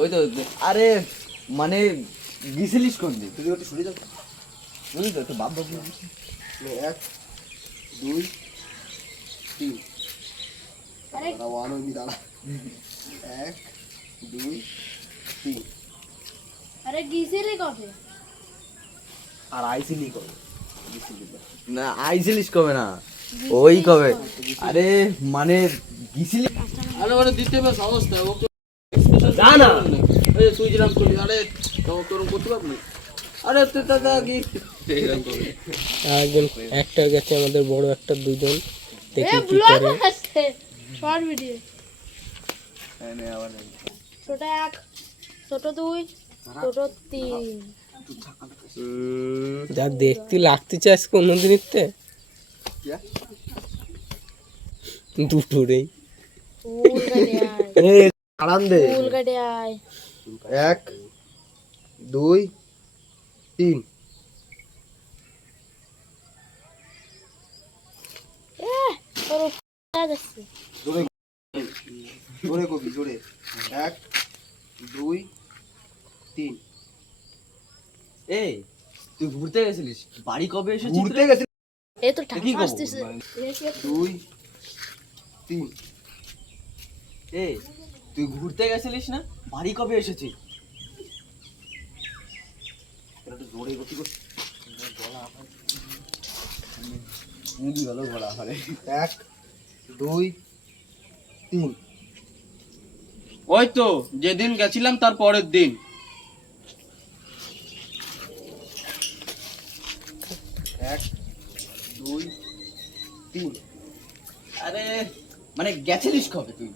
ওই তো আরে মানে গিয়েছিলিস কোন দিন তুই একটু সরে যাও বুঝলি তো একটু বাপ বাপ 1 2 3 আরে দাঁড়া ওয়ান হইনি দাঁড়া 1 2 3 আরে গিয়েছিলি কবে? আর আইসিলি কবে না আইসিলিস কবে না ওই কবে আরে মানে গিয়েছিলি আরে ওরে দিতে বেশ অবস্থা ওকে যা না এই তুই যেরকম করলি আরে তোর করতে পারবি না আরে তুই দাদা কি এরকম করবি একজন একটা গেছে আমাদের বড় একটা দুজন দেখি এ কি ব্লগ করে আছে শর্ট ভিডিও। এনে আবার ছোট 1 ছোট 2 ছোট 3 যা দেখতে লাগতে চাস কোনদিন তে দুটো রে ফুল গাড়ি আয় এ আরাম দে ফুল গাড়ি আয় 1 2 3 তোর কাজ আছে জোরে জোরে কবি জোরে 1 2 3 এই তুই ঘুরতে গেছিলিস বাড়ি কবে এসেছিস ঘুরতে গেছিস এই তো কি টাকা খবর? আসতেছে 2 3 এই তুই ঘুরতে গেছিলিস না বাড়ি কবে এসেছিস একটু জোরে গতি কর মুদি ভালো বলা হয় 1 2 3 ওই তো যেদিন গেছিলাম তার পরের দিন 1 2 3 আরে মানে গেছিলিস কবে তুই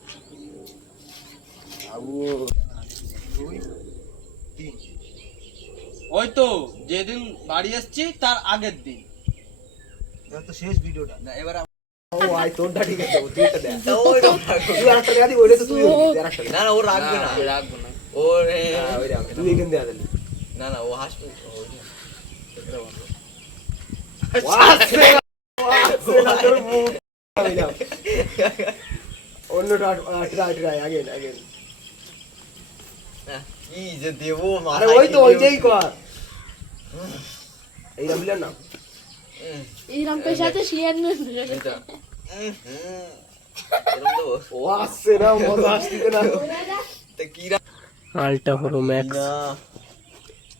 আবু 2 3 ওই তো যেদিন বাড়ি এসেছি তার আগের দিন এটা তো শেষ ভিডিওটা না এবার ও আই তোরটা ঠিক আছে তুই এটা দে ওই তুই আরেকটা গাদি ওইটা তো তুই আরেকটা না না ও রাখবে না রাখবো না ও রে ওই রাখবে তুই এখান দিয়ে আদলি না না ও হাসবে ওয়াসে না তোর মুখ অন্যটা আটরা আগে কি যে দেবো আরে ওই তো ওইটাই কর এই রামবিলা না এই রংপের সাথে শেয়ার না এটা ওয়াসে না মজা আসছে না তে কি আলটা প্রো ম্যাক্স না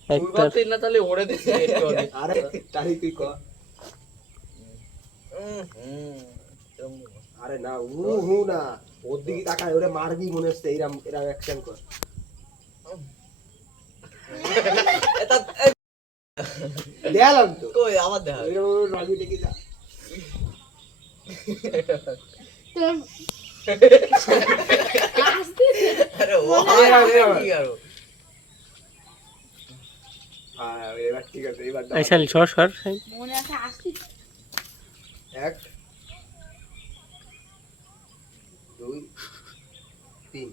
একটা তুই না তাহলে ওরে দে একটু আগে আরে তারি তুই কর আরে না হু না ওর দিকে তাকায় ওরে মারবি মনে হচ্ছে এরম অ্যাকশন কর দেয়ালাম তো কই আমার দেখা এরকম রাগি লেগে যা আরে ও কি করো এবার ঠিক আছে এবার আচ্ছা সর সর মনে আছে আসছি 1 2 3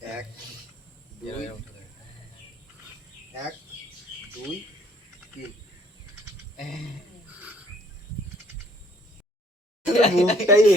1 2 1 2 3 মুখটাই